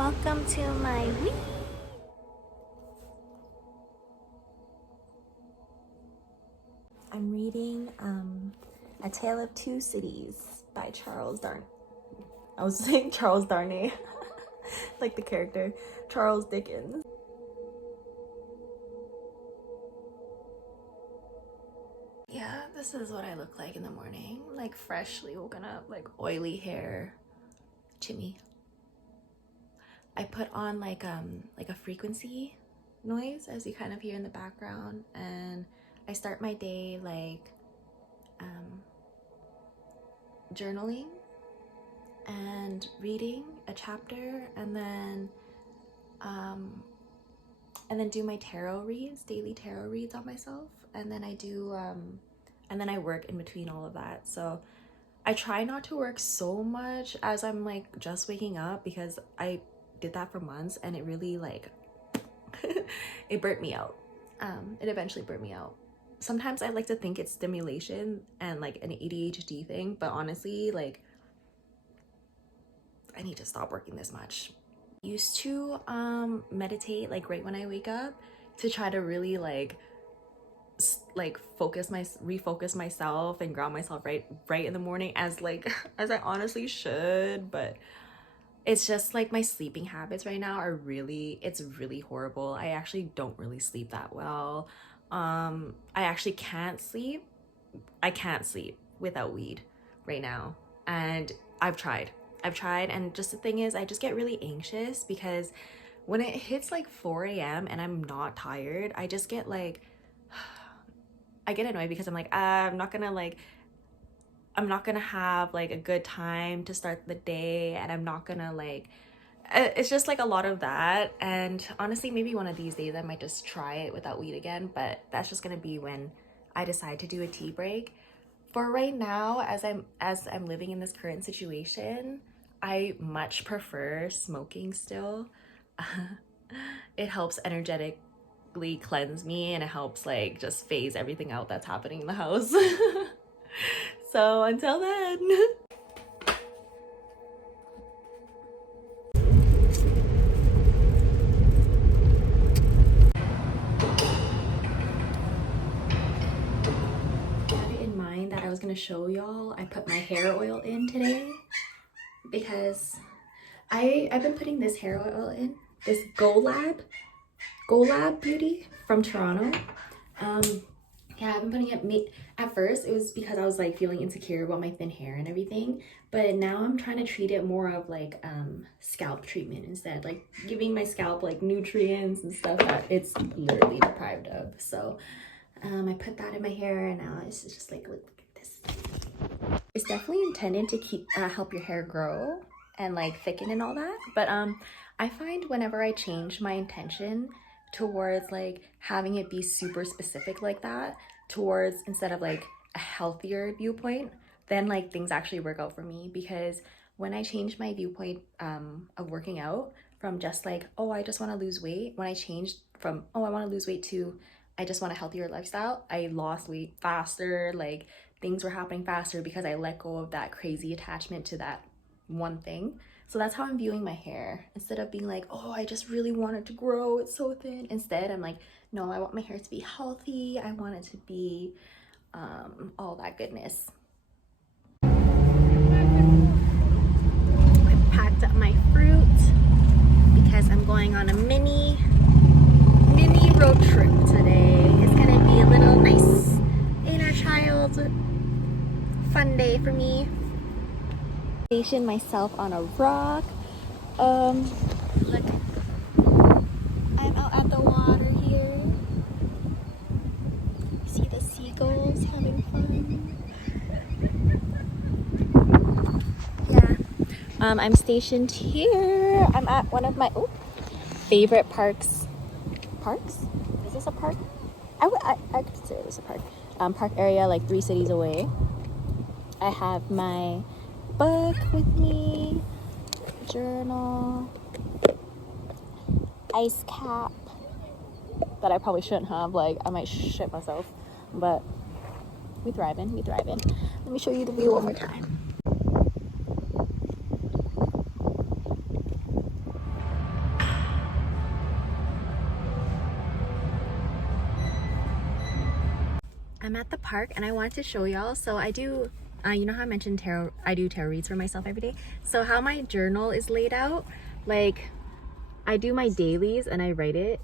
Welcome to my week. I'm reading A Tale of Two Cities by Charles Darnay. I was saying Charles Darnay, like the character, Charles Dickens. Yeah, this is what I look like in the morning. Like freshly woken up, like oily hair, chimmy. I put on like a frequency noise, as you kind of hear in the background, and I start my day like journaling and reading a chapter, and then do my tarot reads, daily tarot reads on myself, and then I do and then I work in between all of that. So I try not to work so much as I'm like just waking up, because I did that for months and it really like it burnt me out. It eventually burnt me out. Sometimes I like to think it's stimulation and like an ADHD thing, but honestly, like, I need to stop working this much. I used to meditate like right when I wake up to try to really like refocus myself and ground myself right in the morning, as like as I honestly should, but it's just like my sleeping habits right now are it's really horrible. I actually don't really sleep that well. I actually can't sleep. I can't sleep without weed right now. And I've tried, and just the thing is, I just get really anxious because when it hits like 4 a.m. and I'm not tired, I just get like, I get annoyed because I'm like, I'm not gonna have like a good time to start the day, and I'm not gonna like, it's just like a lot of that. And honestly, maybe one of these days I might just try it without weed again, but that's just gonna be when I decide to do a tea break. For right now, as I'm living in this current situation, I much prefer smoking still. It helps energetically cleanse me, and it helps like just phase everything out that's happening in the house. So until then. In mind that I was gonna show y'all, I put my hair oil in today because I've been putting this hair oil in, this GoLab Beauty from Toronto. Yeah, I've been putting it. At first it was because I was like feeling insecure about my thin hair and everything, but now I'm trying to treat it more of like scalp treatment instead, like giving my scalp like nutrients and stuff that it's literally deprived of. So I put that in my hair, and now it's just like, look at this. It's definitely intended to help your hair grow and like thicken and all that, but I find whenever I change my intention towards like having it be super specific like that, towards instead of like a healthier viewpoint, then like things actually work out for me. Because when I changed my viewpoint of working out from just like, oh, I just want to lose weight, when I changed from, oh, I want to lose weight to, I just want a healthier lifestyle, I lost weight faster. Like things were happening faster because I let go of that crazy attachment to that one thing. So that's how I'm viewing my hair. Instead of being like, oh, I just really want it to grow, it's so thin. Instead, I'm like, no, I want my hair to be healthy. I want it to be all that goodness. I packed up my fruit because I'm going on a mini road trip today. It's gonna be a little nice inner child fun day for me. Station myself on a rock. Look, I'm out at the water here. See the seagulls having fun. Yeah. I'm stationed here. I'm at one of my favorite parks. Parks? Is this a park? I consider this a park. Park area like 3 cities away. I have my book with me, journal, ice cap that I probably shouldn't have, like I might shit myself, but we thriving. Let me show you the view one more time. I'm at the park and I want to show y'all. So I do, you know how I mentioned tarot, I do tarot reads for myself every day. So how my journal is laid out, like I do my dailies and I write it,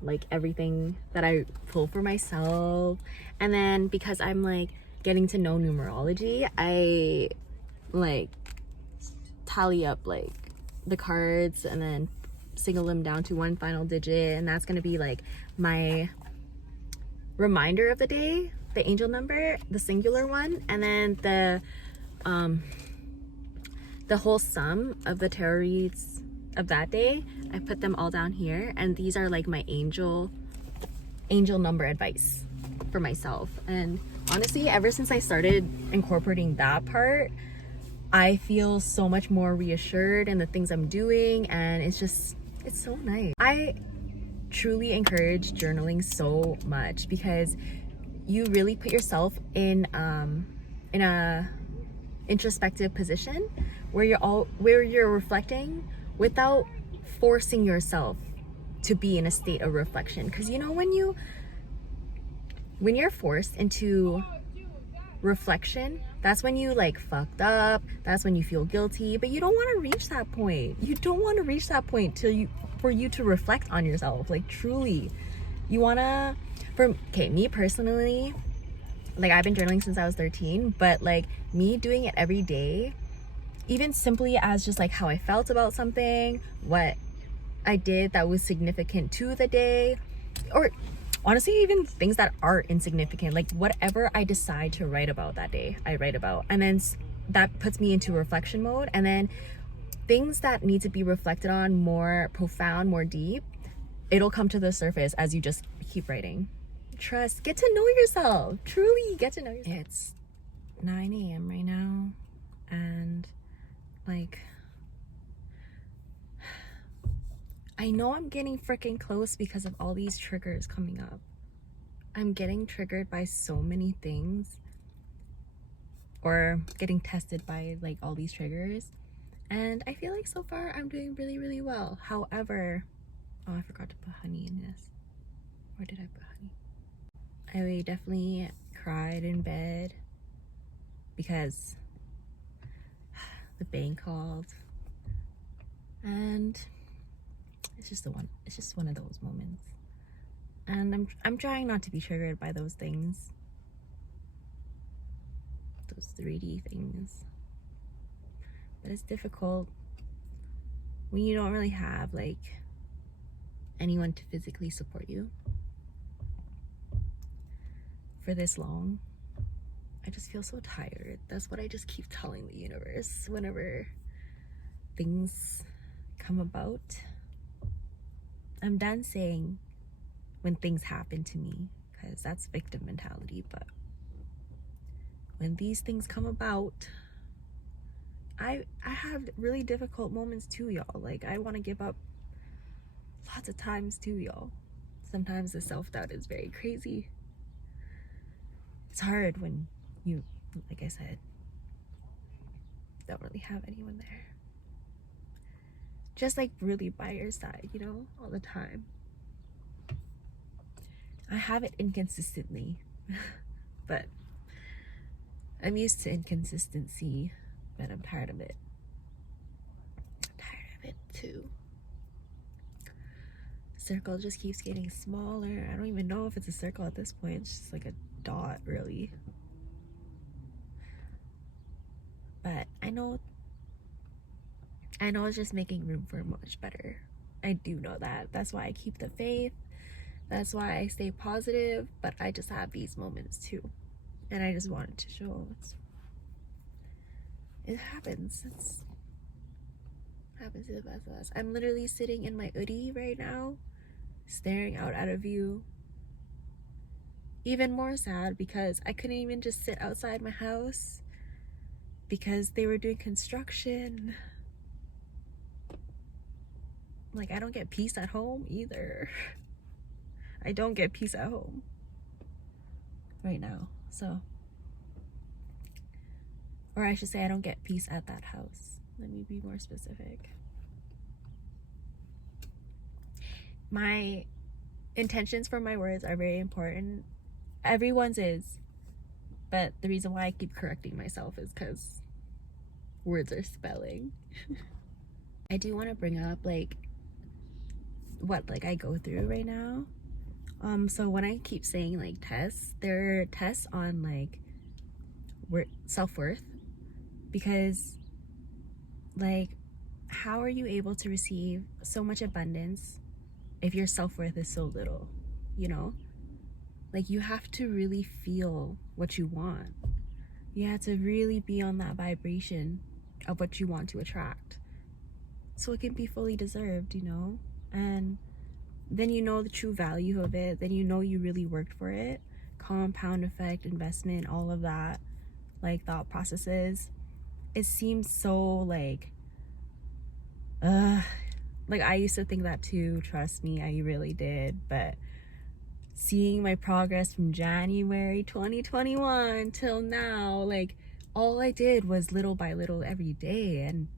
like everything that I pull for myself. And then because I'm like getting to know numerology, I like tally up like the cards and then single them down to one final digit, and that's gonna be like my reminder of the day, the angel number, the singular one, and then the whole sum of the tarot reads of that day. I put them all down here, and these are like my angel number advice for myself. And honestly, ever since I started incorporating that part, I feel so much more reassured in the things I'm doing, and it's so nice. I truly encourage journaling so much because you really put yourself in a introspective position where you're reflecting without forcing yourself to be in a state of reflection. Because you know, when you're forced into reflection, that's when you like fucked up, that's when you feel guilty, but you don't want to reach that point. You don't want to reach that point for you to reflect on yourself. Like truly, you want to, me personally, like I've been journaling since I was 13, but like me doing it every day, even simply as just like how I felt about something, what I did that was significant to the day, or honestly even things that are insignificant, like whatever I decide to write about that day, I write about, and then that puts me into reflection mode. And then things that need to be reflected on, more profound, more deep, it'll come to the surface as you just keep writing. Trust, get to know yourself, truly get to know yourself. It's 9 a.m. right now, and like I know I'm getting freaking close because of all these triggers coming up. I'm getting triggered by so many things, or getting tested by like all these triggers, and I feel like so far I'm doing really, really well. However, oh, I forgot to put honey in this. Where did I put honey? I definitely cried in bed because the bank called, and it's just one of those moments. And I'm trying not to be triggered by those things, those 3D things. But it's difficult when you don't really have like anyone to physically support you for this long. I just feel so tired. That's what I just keep telling the universe whenever things come about. I'm done saying when things happen to me, because that's victim mentality, but when these things come about, I have really difficult moments too, y'all. Like I want to give up lots of times too, y'all. Sometimes the self-doubt is very crazy. It's hard when you, like I said, don't really have anyone there, just like really by your side, you know, all the time. I have it inconsistently, but I'm used to inconsistency, but I'm tired of it. I'm tired of it too. Circle just keeps getting smaller. I don't even know if it's a circle at this point. It's just like a dot, really. But I know it's just making room for much better. I do know that. That's why I keep the faith. That's why I stay positive. But I just have these moments too, and I just wanted to show it happens. It happens to the best of us. I'm literally sitting in my hoodie right now, staring out at a view. Even more sad because I couldn't even just sit outside my house because they were doing construction. Like, I don't get peace at home either. I don't get peace at home right now. So, or I should say I don't get peace at that house. Let me be more specific. My intentions for my words are very important. Everyone's is. But the reason why I keep correcting myself is because words are spelling. I do want to bring up like what like I go through right now. So when I keep saying like tests, there are tests on like self-worth, because like how are you able to receive so much abundance if your self-worth is so little, you know? Like you have to really feel what you want. You have to really be on that vibration of what you want to attract, so it can be fully deserved, you know? And then you know the true value of it, then you know you really worked for it. Compound effect, investment, all of that, like thought processes. It seems so like I used to think that too, trust me, I really did. But seeing my progress from January 2021 till now, like all I did was little by little every day, and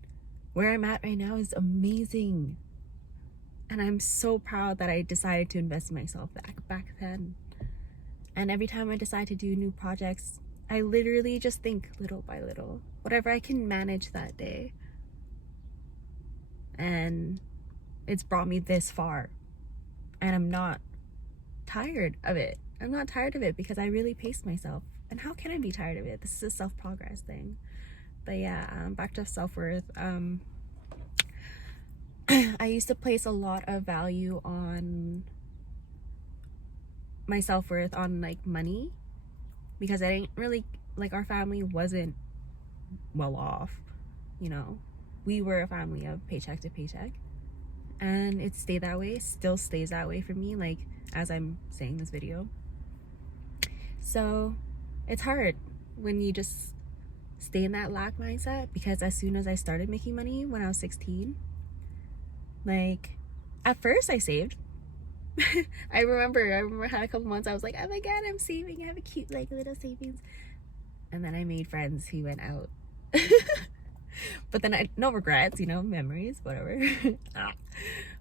where I'm at right now is amazing. And I'm so proud that I decided to invest in myself back then. And every time I decide to do new projects, I literally just think little by little, whatever I can manage that day. And it's brought me this far. And I'm not tired of it. I'm not tired of it because I really paced myself. And how can I be tired of it? This is a self-progress thing. But yeah, back to self-worth. I used to place a lot of value on my self-worth on like money, because I didn't really like, our family wasn't well off, you know. We were a family of paycheck to paycheck, and it stayed that way, still stays that way for me, like as I'm saying this video. So it's hard when you just stay in that lack mindset, because as soon as I started making money when I was 16, like at first I saved. I remember I had a couple months I was like, oh my god, I'm saving, I have a cute like little savings. And then I made friends who went out. But then no regrets, you know, memories, whatever.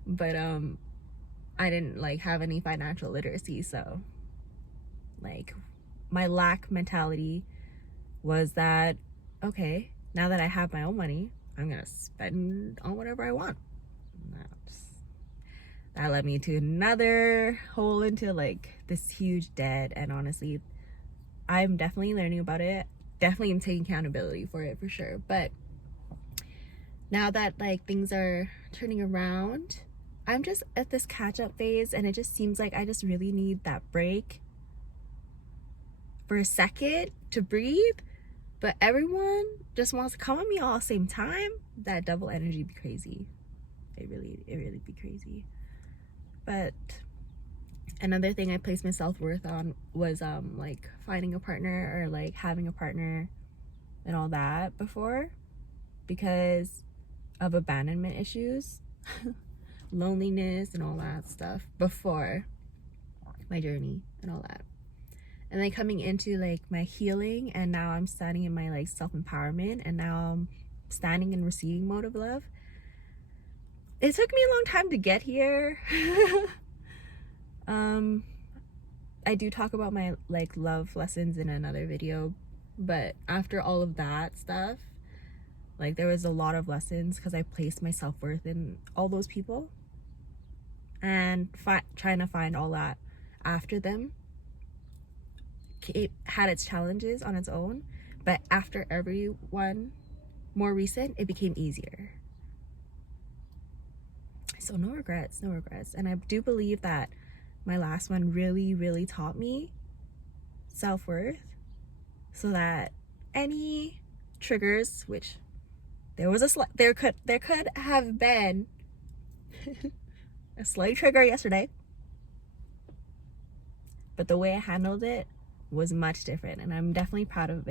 But I didn't like have any financial literacy, so like my lack mentality was that, okay, now that I have my own money, I'm gonna spend on whatever I want. That led me to another hole into like this huge debt. And honestly, I'm definitely learning about it, definitely am taking accountability for it for sure. But now that like things are turning around, I'm just at this catch-up phase, and it just seems like I just really need that break for a second to breathe. But everyone just wants to come at me all at the same time. That double energy be crazy. It really be crazy. But another thing I placed my self-worth on was like finding a partner, or like having a partner and all that before, because of abandonment issues, loneliness and all that stuff before my journey and all that. And then coming into like my healing, and now I'm standing in my like self-empowerment, and now I'm standing in receiving mode of love. It took me a long time to get here. I do talk about my like love lessons in another video, but after all of that stuff, like there was a lot of lessons, because I placed my self-worth in all those people, and trying to find all that after them, it had its challenges on its own. But after every one more recent, it became easier. So no regrets. And I do believe that my last one really taught me self-worth, so that any triggers, which there could have been a slight trigger yesterday, but the way I handled it was much different, and I'm definitely proud of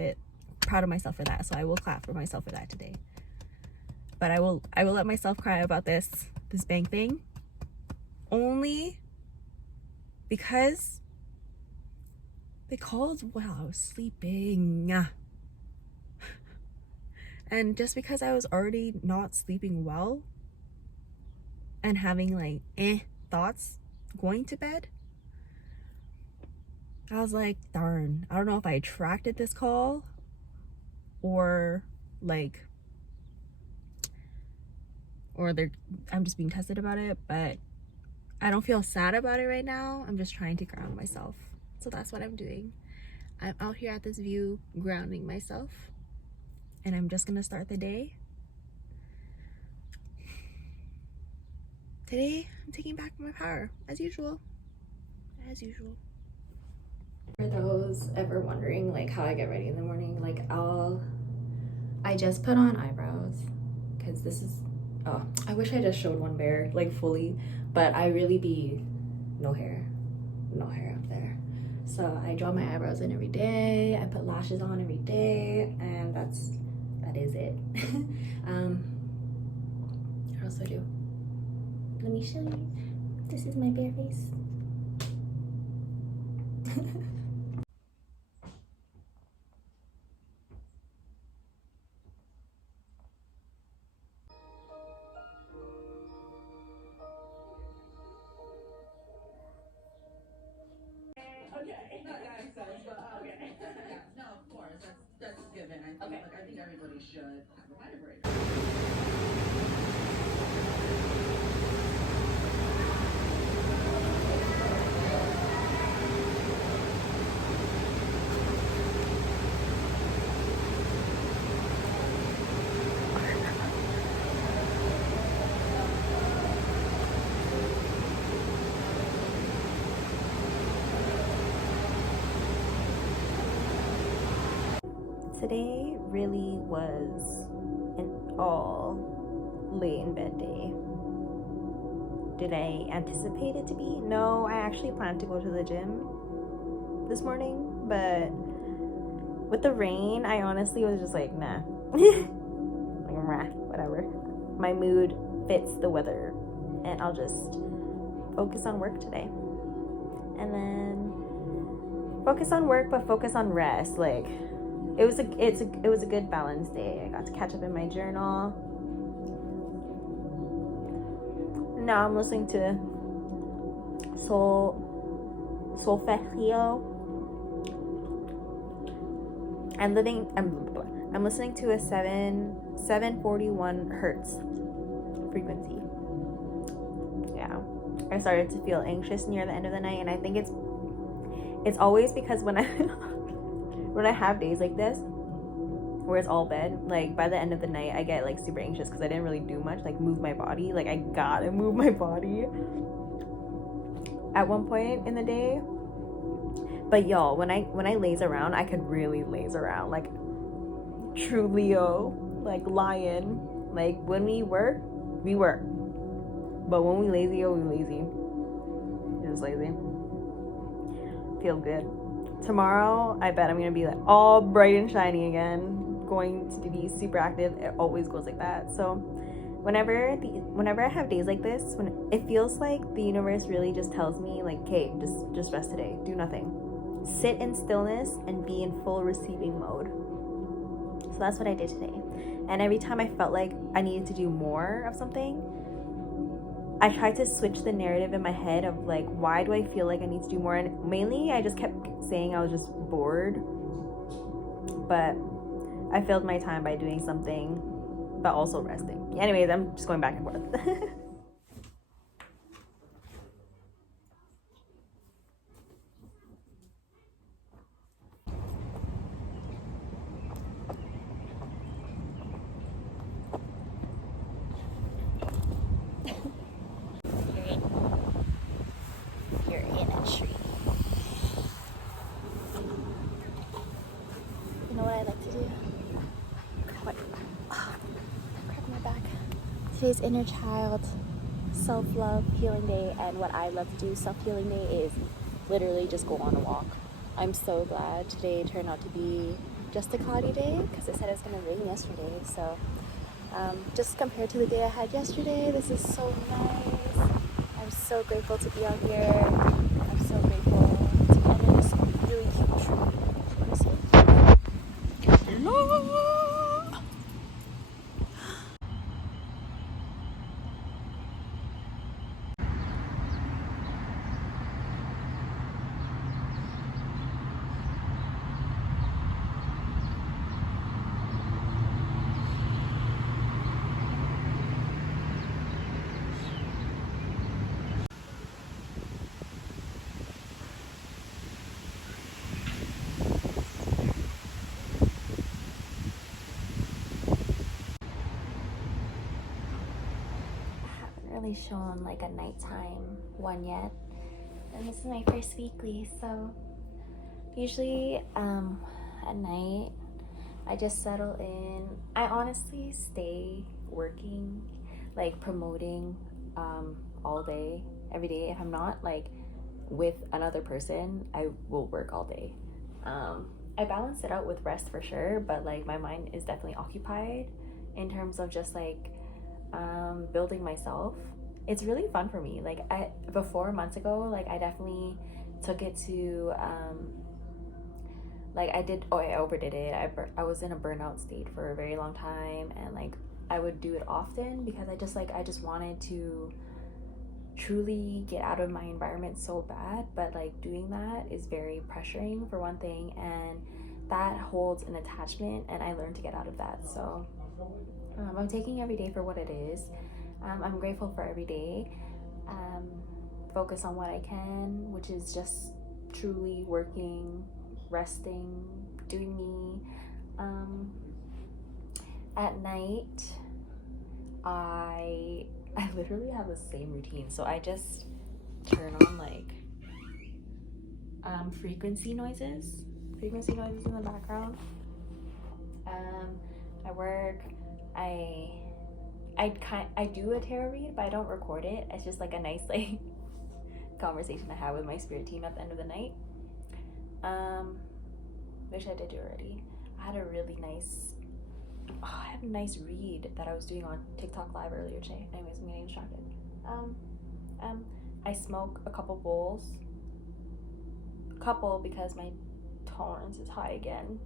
myself for that. So I will clap for myself for that today. But I will let myself cry about this bank thing, only because they called while I was sleeping. And just because I was already not sleeping well and having like thoughts going to bed, I was like, darn, I don't know if I attracted this call or like, I'm just being tested about it, but I don't feel sad about it right now. I'm just trying to ground myself. So that's what I'm doing. I'm out here at this view grounding myself, and I'm just gonna start the day. Today, I'm taking back my power, as usual. As usual. For those ever wondering like how I get ready in the morning, like I just put on eyebrows because this is, oh, I wish I just showed one bare like fully, but I really be no hair up there. So I draw my eyebrows in every day, I put lashes on every day, and that is it. What else do I do? Let me show you. This is my bare face. Okay, not accents, but okay. Yeah, no, of course, that's given. I think everybody should have a vibrator. Today really was an all lay in bed day. Did I anticipate it to be? No, I actually planned to go to the gym this morning, but with the rain, I honestly was just like, nah. Like, whatever. My mood fits the weather, and I'll just focus on work today. And then focus on work, but focus on rest. Like, it was a good balanced day. I got to catch up in my journal. Now I'm listening to solfeggio. I'm listening to a 741 hertz frequency. Yeah, I started to feel anxious near the end of the night, and I think it's always because when I have days like this where it's all bed, like by the end of the night I get like super anxious because I didn't really do much, like move my body. Like I gotta move my body at one point in the day. But y'all, when I laze around, I could really laze around, like true Leo, like lion. Like when we work, but when we lazy, we lazy. You're just lazy. Feel good. Tomorrow, I bet I'm gonna be like all bright and shiny again, going to be super active. It always goes like that. So whenever I have days like this, when it feels like the universe really just tells me like, okay, just rest today, do nothing, sit in stillness and be in full receiving mode. So that's what I did today. And every time I felt like I needed to do more of something, I tried to switch the narrative in my head of like, why do I feel like I need to do more? And mainly I just kept saying I was just bored, but I filled my time by doing something but also resting. Anyways, I'm just going back and forth. You're in a tree. You know what I like to do? Crack my back. Today's inner child self-love healing day, and what I love to do self-healing day is literally just go on a walk. I'm so glad today turned out to be just a cloudy day because it said it was going to rain yesterday. So just compared to the day I had yesterday, this is so nice. I'm so grateful to be out here. I'm so grateful to be under this really cute tree. Let me see. Hello. really shown like a nighttime one yet, and this is my first weekly. So usually at night I just settle in. I honestly stay working, like promoting all day, every day. If I'm not like with another person, I will work all day. I balance it out with rest for sure, but like my mind is definitely occupied in terms of just like building myself. It's really fun for me. Like before months ago, like I definitely took it to like I overdid it. I was in a burnout state for a very long time, and like I would do it often because I just wanted to truly get out of my environment so bad. But like doing that is very pressuring for one thing, and that holds an attachment, and I learned to get out of that. So I'm taking every day for what it is. I'm grateful for every day. Focus on what I can, which is just truly working, resting, doing me. At night, I literally have the same routine. So I just turn on like frequency noises in the background. I work. I do a tarot read, but I don't record it. It's just like a nice like conversation I have with my spirit team at the end of the night. Wish I did it already. I had a nice read that I was doing on TikTok live earlier today. Anyways, I'm getting distracted. I smoke a couple bowls. Because my tolerance is high again.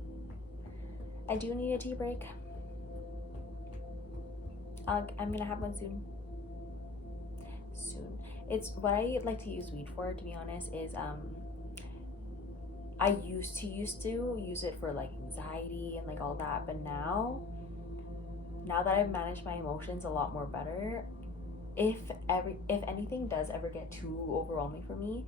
I do need a tea break. I'm gonna have one soon. It's what I like to use weed for, to be honest, is I used to use it for like anxiety and like all that, but now that I've managed my emotions a lot more better, if anything does ever get too overwhelming for me,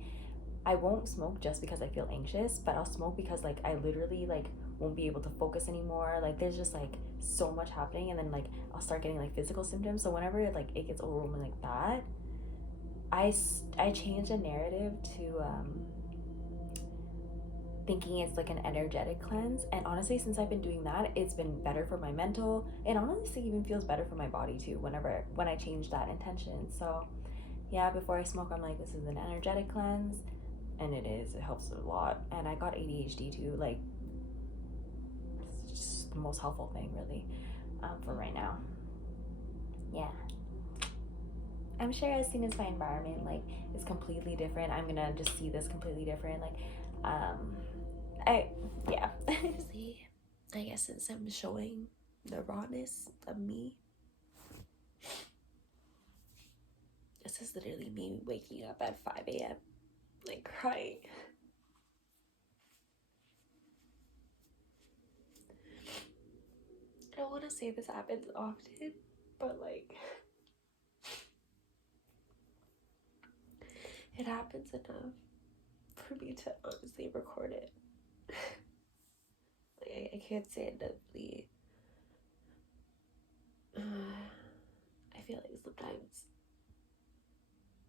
I won't smoke just because I feel anxious, but I'll smoke because like I literally like won't be able to focus anymore. Like there's just like so much happening, and then like I'll start getting like physical symptoms. So whenever like it gets overwhelming like that, I change the narrative to thinking it's like an energetic cleanse. And honestly, since I've been doing that, it's been better for my mental, and honestly even feels better for my body too when I change that intention. So yeah, before I smoke, I'm like, this is an energetic cleanse, and it helps a lot. And I got ADHD too, like it's just the most helpful thing really for right now. Yeah, I'm sure as soon as my environment like is completely different, I'm gonna just see this completely different. Like See, I guess since I'm showing the rawness of me, this is literally me waking up at 5 a.m. like crying. I don't want to say this happens often, but like it happens enough for me to honestly record it. Like I can't say it enoughly. I feel like sometimes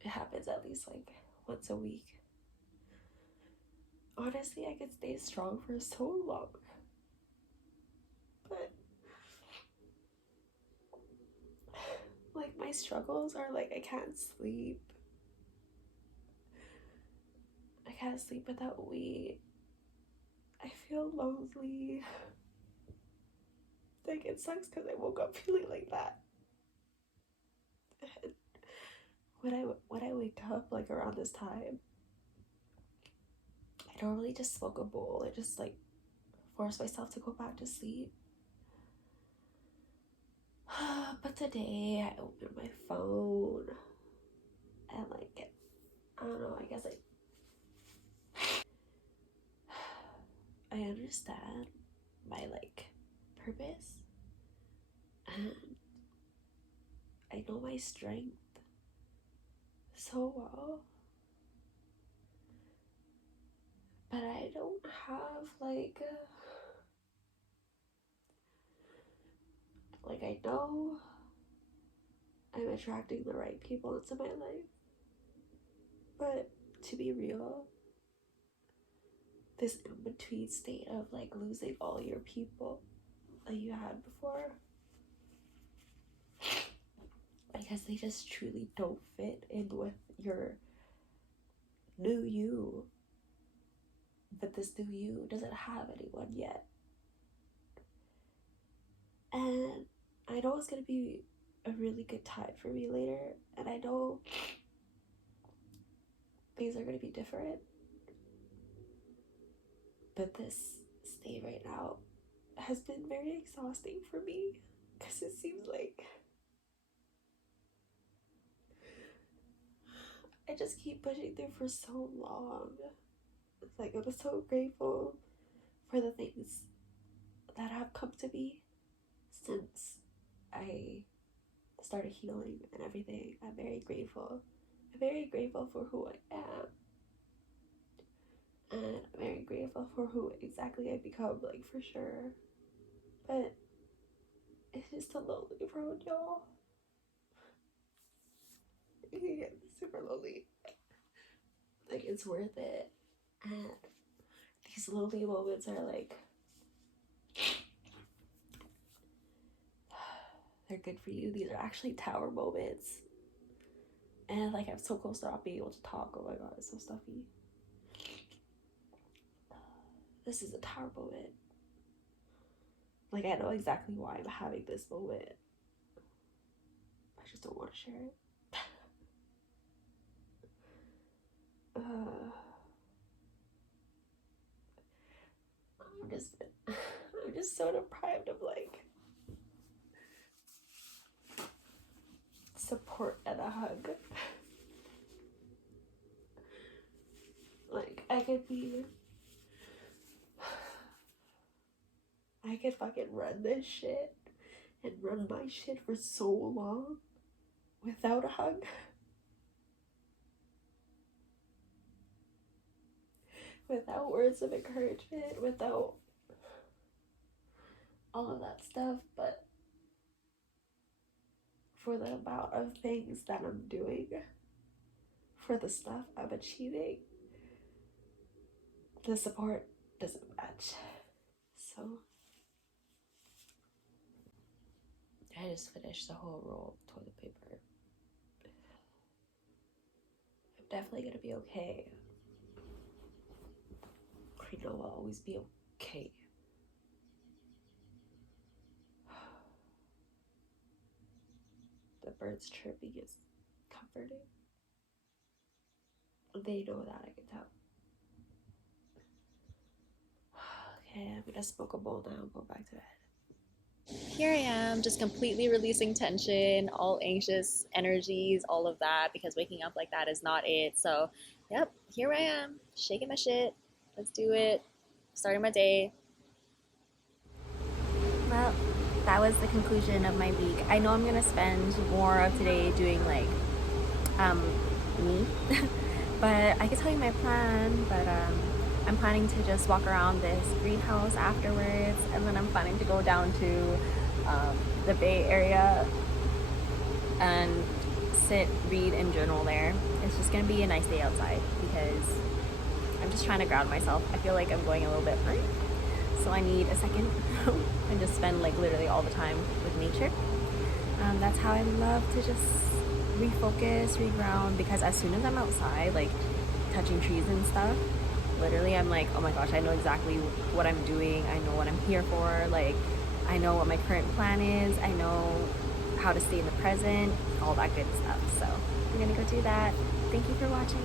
it happens at least like once a week. Honestly, I could stay strong for so long, but like my struggles are like I can't sleep without weed. I feel lonely. Like it sucks because I woke up feeling like that. And when I wake up like around this time, I don't really just smoke a bowl. I just like force myself to go back to sleep. But today I opened my phone and like I don't know, I guess I understand my like purpose, and I know my strength so well, but I don't have like I know I'm attracting the right people into my life. But to be real, this in-between state of like losing all your people that you had before because they just truly don't fit in with your new you. But this new you doesn't have anyone yet. And I know it's gonna be a really good time for me later, and I know things are gonna be different. But this state right now has been very exhausting for me because it seems like I just keep pushing through for so long. It's like I'm so grateful for the things that have come to me since I started healing and everything. I'm very grateful. I'm very grateful for who I am. And I'm very grateful for who exactly I've become, like, for sure. But it's just a lonely road, y'all. It can get super lonely. Like, it's worth it. And these lonely moments are like, they're good for you. These are actually tower moments. And like, I'm so close to not being able to talk. Oh my god, it's so stuffy. This is a tower moment. Like, I know exactly why I'm having this moment. I just don't want to share it. I'm just so deprived of like support and a hug. Like, I could fucking run this shit and run my shit for so long without a hug. Without words of encouragement, without all of that stuff, but for the amount of things that I'm doing, for the stuff I'm achieving, the support doesn't match. So I just finished the whole roll of toilet paper. I'm definitely gonna be okay. I know I'll always be okay. The birds chirping is comforting. They know that, I can tell. Okay, I'm gonna smoke a bowl now and go back to bed. Here I am, just completely releasing tension, all anxious energies, all of that, because waking up like that is not it. So, yep, here I am, shaking my shit. Let's do it. Starting my day. Well, that was the conclusion of my week. I know I'm gonna spend more of today doing like me, but I can tell you my plan. But I'm planning to just walk around this greenhouse afterwards, and then I'm planning to go down to the Bay Area and sit, read, and journal there. It's just gonna be a nice day outside because I'm just trying to ground myself. I feel like I'm going a little bit blank, so I need a second and just spend like literally all the time with nature. That's how I love to just refocus, reground, because as soon as I'm outside, like touching trees and stuff, literally I'm like, oh my gosh, I know exactly what I'm doing. I know what I'm here for. Like, I know what my current plan is. I know how to stay in the present, all that good stuff. So I'm gonna go do that. Thank you for watching.